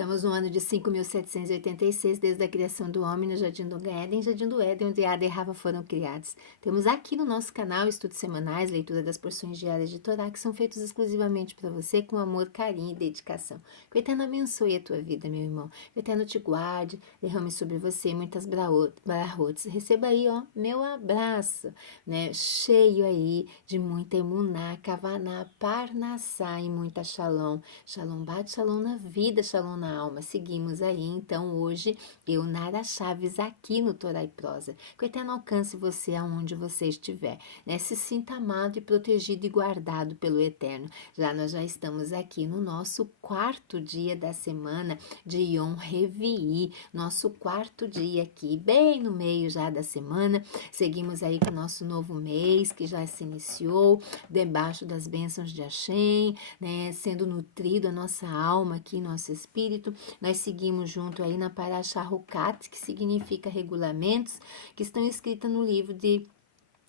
Estamos no ano de 5.786, desde a criação do homem no Jardim do Éden, onde Ada e Rava foram criados. Temos aqui no nosso canal estudos semanais, leitura das porções diárias de Torá, que são feitos exclusivamente para você, com amor, carinho e dedicação. Que o Eterno abençoe a tua vida, meu irmão. Que o Eterno te guarde, derrame sobre você muitas brahot. Receba aí, ó, meu abraço, né? Cheio aí de muita emuná, kavaná, parnassá e muita shalom. Shalom bate, shalom na vida, shalom na alma. Seguimos aí, então, hoje, eu, Nara Chaves, aqui no Torá e Prosa. Que o Eterno alcance você aonde você estiver, né? Se sinta amado e protegido e guardado pelo Eterno. Nós já estamos aqui no nosso quarto dia da semana de Yom Revi'i, nosso quarto dia aqui, bem no meio já da semana. Seguimos aí com o nosso novo mês, que já se iniciou, debaixo das bênçãos de Hashem, né? Sendo nutrido a nossa alma aqui, nosso espírito. Nós seguimos junto aí na Parashá Hukat, que significa regulamentos, que estão escritas no livro de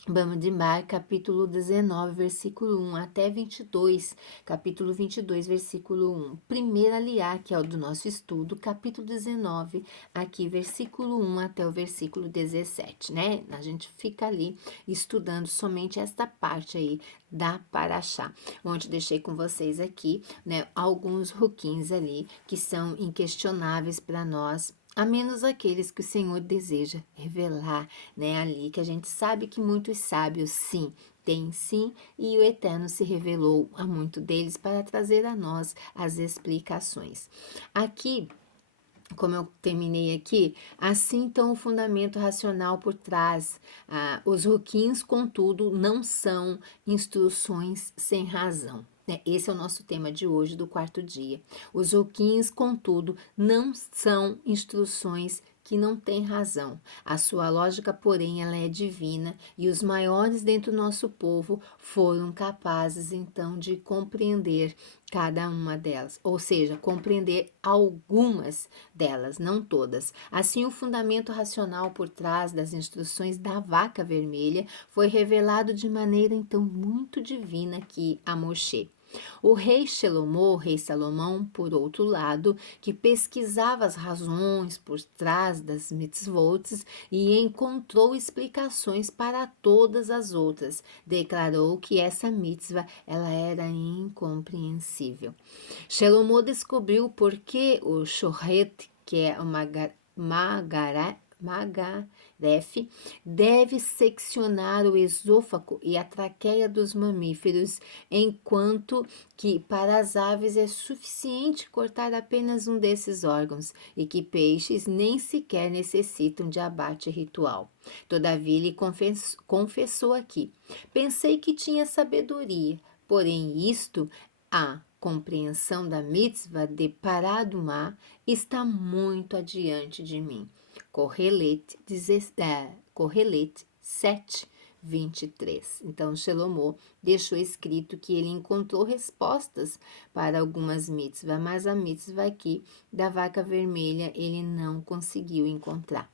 Bamidbar, capítulo 19, versículo 1 até 22, capítulo 22, versículo 1. Primeiro aliá, que é o do nosso estudo, capítulo 19, aqui, versículo 1 até o versículo 17, né? A gente fica ali estudando somente esta parte aí da Parashá, onde deixei com vocês aqui, né, alguns ruquins ali que são inquestionáveis para nós, a menos aqueles que o Senhor deseja revelar, né, ali, que a gente sabe que muitos sábios, sim, e o Eterno se revelou a muito deles para trazer a nós as explicações. Aqui, como eu terminei aqui, assim então o fundamento racional por trás. Os ruquins, contudo, não são instruções sem razão. Esse é o nosso tema de hoje, do quarto dia. Os ruquins, contudo, não são instruções que não têm razão. A sua lógica, porém, ela é divina, e os maiores dentro do nosso povo foram capazes, então, de compreender cada uma delas, ou seja, compreender algumas delas, não todas. Assim, o fundamento racional por trás das instruções da vaca vermelha foi revelado de maneira, então, muito divina aqui a Moshe. O rei Salomão, por outro lado, que pesquisava as razões por trás das mitzvot e encontrou explicações para todas as outras, declarou que essa mitzvah ela era incompreensível. Salomão descobriu por que o shohet, que é o Magaref, deve seccionar o esôfago e a traqueia dos mamíferos, enquanto que para as aves é suficiente cortar apenas um desses órgãos e que peixes nem sequer necessitam de abate ritual. Todavia, ele confessou aqui: pensei que tinha sabedoria, porém a compreensão da mitzvah de Paradumá está muito adiante de mim. Correlete 7, 23. Então, Shelomó deixou escrito que ele encontrou respostas para algumas mitzvahs, mas a mitzvah aqui da vaca vermelha ele não conseguiu encontrar.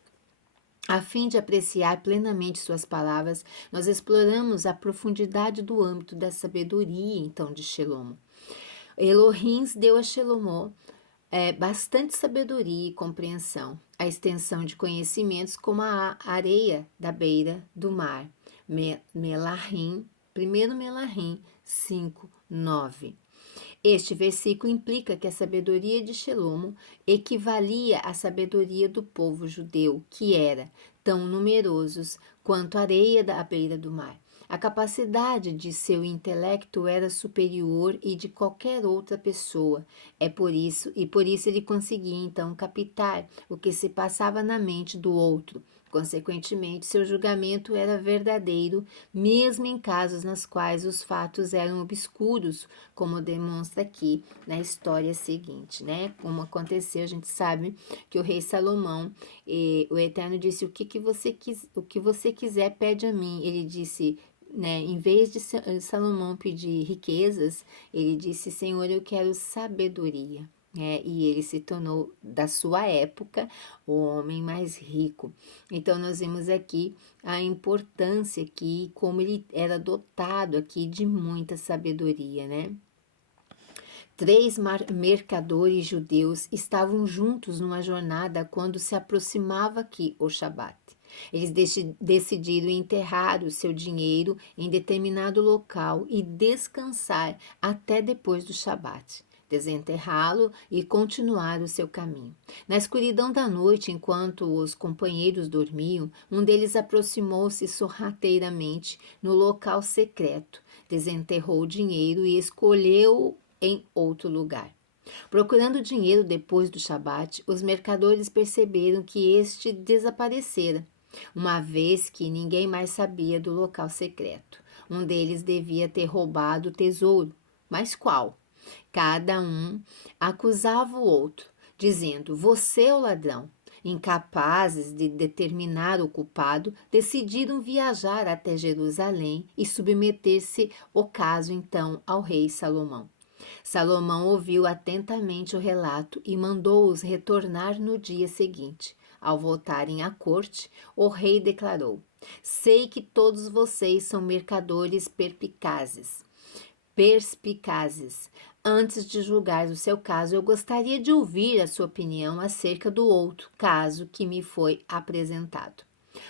A fim de apreciar plenamente suas palavras, nós exploramos a profundidade do âmbito da sabedoria, então, de Shelomó. Elohim deu a Shelomó bastante sabedoria e compreensão, a extensão de conhecimentos como a areia da beira do mar. Primeiro Melahim 5, 9. Este versículo implica que a sabedoria de Shelomo equivalia à sabedoria do povo judeu, que era tão numerosos quanto a areia da beira do mar. A capacidade de seu intelecto era superior e de qualquer outra pessoa. Por isso ele conseguia então captar o que se passava na mente do outro. Consequentemente, seu julgamento era verdadeiro, mesmo em casos nos quais os fatos eram obscuros, como demonstra aqui na história seguinte, né? Como aconteceu, a gente sabe que o rei Salomão, o Eterno disse: o que você quiser, pede a mim. Ele disse, né, em vez de Salomão pedir riquezas, ele disse: Senhor, eu quero sabedoria. E ele se tornou, da sua época, o homem mais rico. Então, nós vemos aqui a importância aqui, como ele era dotado aqui de muita sabedoria, né? 3 mercadores judeus estavam juntos numa jornada quando se aproximava aqui o Shabat. Eles decidiram enterrar o seu dinheiro em determinado local e descansar até depois do Shabat, desenterrá-lo e continuar o seu caminho. Na escuridão da noite, enquanto os companheiros dormiam, um deles aproximou-se sorrateiramente no local secreto, desenterrou o dinheiro e escolheu em outro lugar. Procurando dinheiro depois do Shabat, os mercadores perceberam que este desaparecera, uma vez que ninguém mais sabia do local secreto. Um deles devia ter roubado o tesouro, mas qual? Cada um acusava o outro, dizendo: Você é o ladrão. Incapazes de determinar o culpado, decidiram viajar até Jerusalém e submeter-se o caso então ao rei Salomão. Salomão ouviu atentamente o relato e mandou-os retornar no dia seguinte. Ao voltarem à corte, o rei declarou: Sei que todos vocês são mercadores perspicazes. Antes de julgar o seu caso, eu gostaria de ouvir a sua opinião acerca do outro caso que me foi apresentado.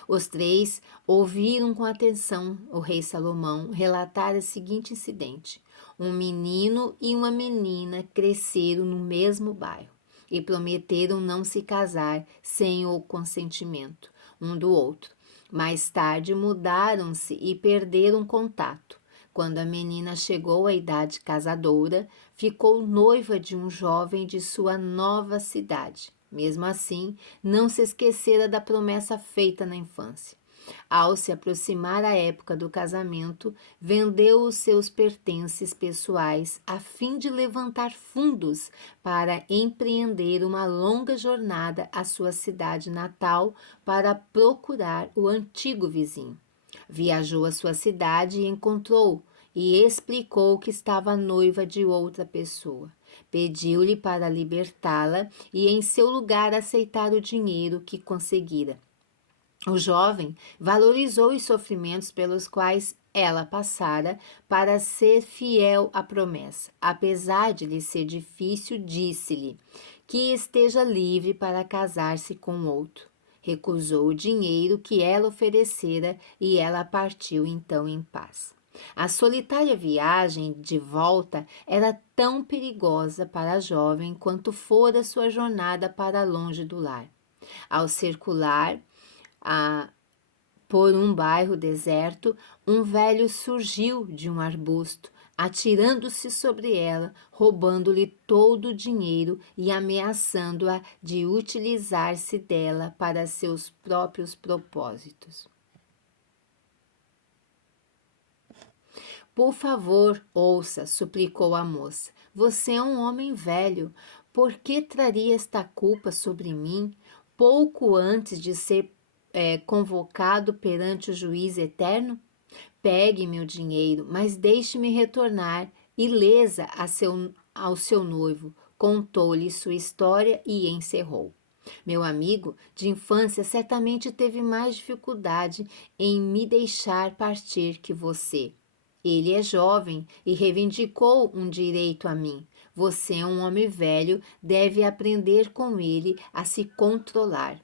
Os 3 ouviram com atenção o rei Salomão relatar o seguinte incidente: um menino e uma menina cresceram no mesmo bairro e prometeram não se casar sem o consentimento um do outro. Mais tarde mudaram-se e perderam contato. Quando a menina chegou à idade casadoura, ficou noiva de um jovem de sua nova cidade. Mesmo assim, não se esquecera da promessa feita na infância. Ao se aproximar a época do casamento, vendeu os seus pertences pessoais a fim de levantar fundos para empreender uma longa jornada à sua cidade natal para procurar o antigo vizinho. Viajou à sua cidade e encontrou e explicou que estava noiva de outra pessoa. Pediu-lhe para libertá-la e em seu lugar aceitar o dinheiro que conseguira. O jovem valorizou os sofrimentos pelos quais ela passara para ser fiel à promessa. Apesar de lhe ser difícil, disse-lhe que esteja livre para casar-se com outro. Recusou o dinheiro que ela oferecera e ela partiu então em paz. A solitária viagem de volta era tão perigosa para a jovem quanto fora sua jornada para longe do lar. Ao circular por um bairro deserto, um velho surgiu de um arbusto, atirando-se sobre ela, roubando-lhe todo o dinheiro e ameaçando-a de utilizar-se dela para seus próprios propósitos. Por favor, ouça, suplicou a moça. Você é um homem velho. Por que traria esta culpa sobre mim, pouco antes de ser convocado perante o juiz eterno? Pegue meu dinheiro, mas deixe-me retornar. Ilesa ao seu noivo, contou-lhe sua história e encerrou. Meu amigo de infância certamente teve mais dificuldade em me deixar partir que você. Ele é jovem e reivindicou um direito a mim. Você é um homem velho, deve aprender com ele a se controlar.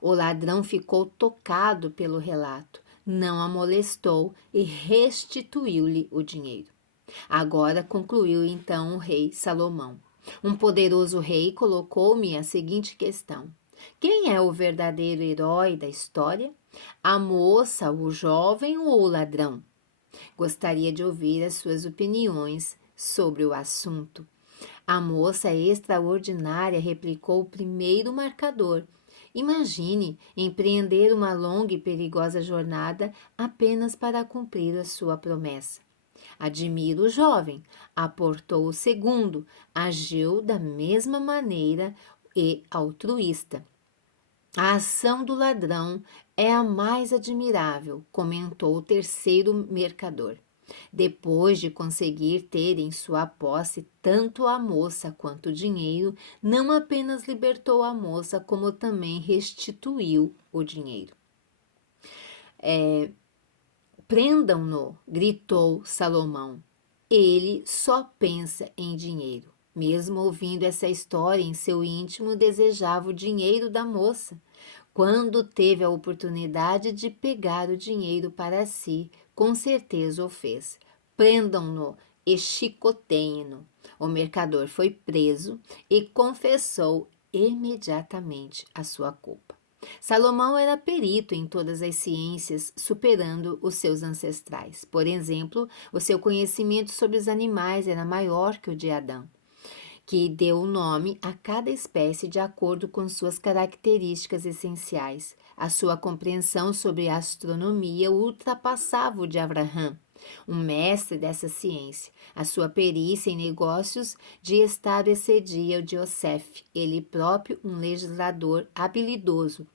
O ladrão ficou tocado pelo relato, não a molestou e restituiu-lhe o dinheiro. Agora concluiu então o rei Salomão. Um poderoso rei colocou-me a seguinte questão: quem é o verdadeiro herói da história? A moça, o jovem ou o ladrão? Gostaria de ouvir as suas opiniões sobre o assunto. A moça extraordinária, replicou o primeiro marcador. Imagine empreender uma longa e perigosa jornada apenas para cumprir a sua promessa. Admiro o jovem, aportou o segundo, agiu da mesma maneira e altruísta. A ação do ladrão é a mais admirável, comentou o terceiro mercador. Depois de conseguir ter em sua posse tanto a moça quanto o dinheiro, não apenas libertou a moça, como também restituiu o dinheiro. Prendam-no, gritou Salomão. Ele só pensa em dinheiro. Mesmo ouvindo essa história em seu íntimo, desejava o dinheiro da moça. Quando teve a oportunidade de pegar o dinheiro para si, com certeza o fez. Prendam-no e chicoteiem-no. O mercador foi preso e confessou imediatamente a sua culpa. Salomão era perito em todas as ciências, superando os seus ancestrais. Por exemplo, o seu conhecimento sobre os animais era maior que o de Adão, que deu o nome a cada espécie de acordo com suas características essenciais. A sua compreensão sobre a astronomia ultrapassava o de Abraão, um mestre dessa ciência. A sua perícia em negócios de Estado excedia o de Yosef, ele próprio um legislador habilidoso.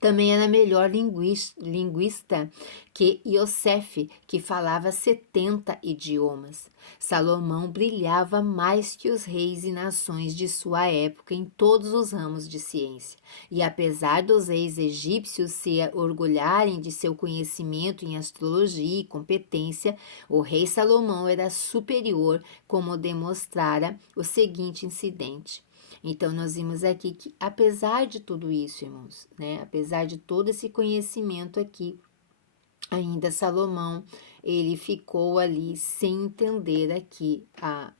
Também era melhor linguista que Yosef, que falava 70 idiomas. Salomão brilhava mais que os reis e nações de sua época em todos os ramos de ciência. E apesar dos reis egípcios se orgulharem de seu conhecimento em astrologia e competência, o rei Salomão era superior, como demonstrara o seguinte incidente. Então, nós vimos aqui que, apesar de tudo isso, irmãos, né, apesar de todo esse conhecimento aqui, ainda Salomão, ele ficou ali sem entender aqui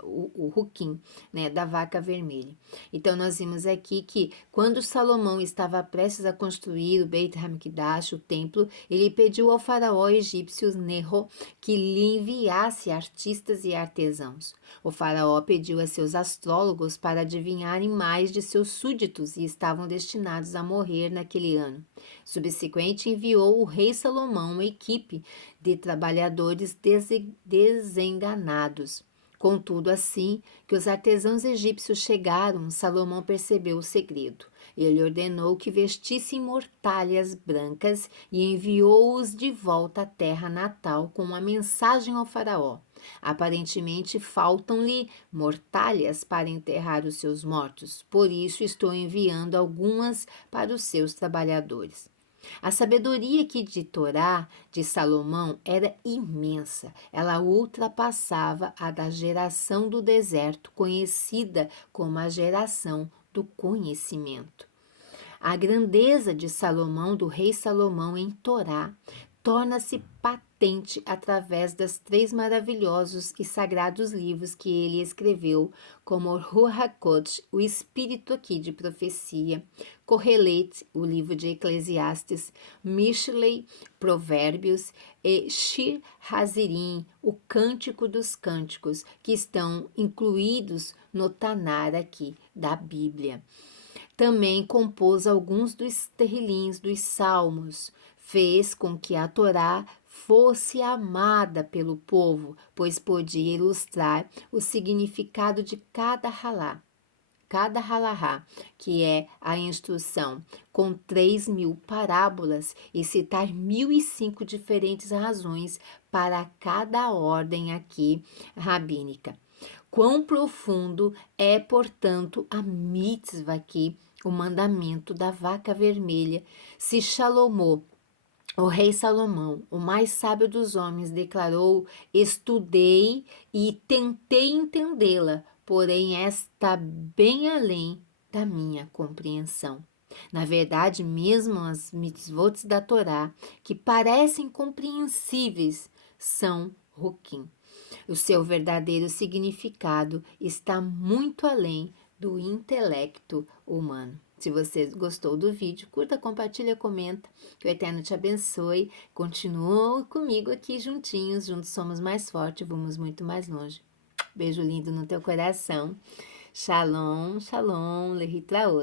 o Ruquim, né, da vaca vermelha. Então, nós vimos aqui que quando Salomão estava prestes a construir o Beit HaMikdash, o templo, ele pediu ao faraó egípcio Neho que lhe enviasse artistas e artesãos. O faraó pediu a seus astrólogos para adivinharem mais de seus súditos e estavam destinados a morrer naquele ano. Subsequente, enviou o rei Salomão uma equipe de trabalhadores desenganados. Contudo, assim que os artesãos egípcios chegaram, Salomão percebeu o segredo. Ele ordenou que vestissem mortalhas brancas e enviou-os de volta à terra natal com uma mensagem ao faraó. Aparentemente faltam-lhe mortalhas para enterrar os seus mortos, por isso estou enviando algumas para os seus trabalhadores. A sabedoria aqui de Torá, de Salomão, era imensa. Ela ultrapassava a da geração do deserto, conhecida como a geração do conhecimento. A grandeza de Salomão, do rei Salomão em Torá, torna-se patente através das 3 maravilhosos e sagrados livros que ele escreveu, como Ruach HaKodesh, o Espírito aqui de profecia, Kohelet, o livro de Eclesiastes, Mishlei, Provérbios, e Shir Hazirim, o Cântico dos Cânticos, que estão incluídos no Tanar aqui da Bíblia. Também compôs alguns dos terrilins dos salmos, fez com que a Torá fosse amada pelo povo, pois podia ilustrar o significado de cada halahá, que é a instrução, com 3.000 parábolas e citar 1.005 diferentes razões para cada ordem aqui rabínica. Quão profundo é, portanto, a mitzvah aqui, o mandamento da vaca vermelha, se Salomão, o rei Salomão, o mais sábio dos homens, declarou: estudei e tentei entendê-la, porém está bem além da minha compreensão. Na verdade, mesmo as mitzvot da Torá, que parecem compreensíveis, são ruquim. O seu verdadeiro significado está muito além do intelecto humano. Se você gostou do vídeo, curta, compartilha, comenta. Que o Eterno te abençoe. Continua comigo aqui juntinhos. Juntos somos mais fortes, vamos muito mais longe. Beijo lindo no teu coração. Shalom, shalom, lehitraot.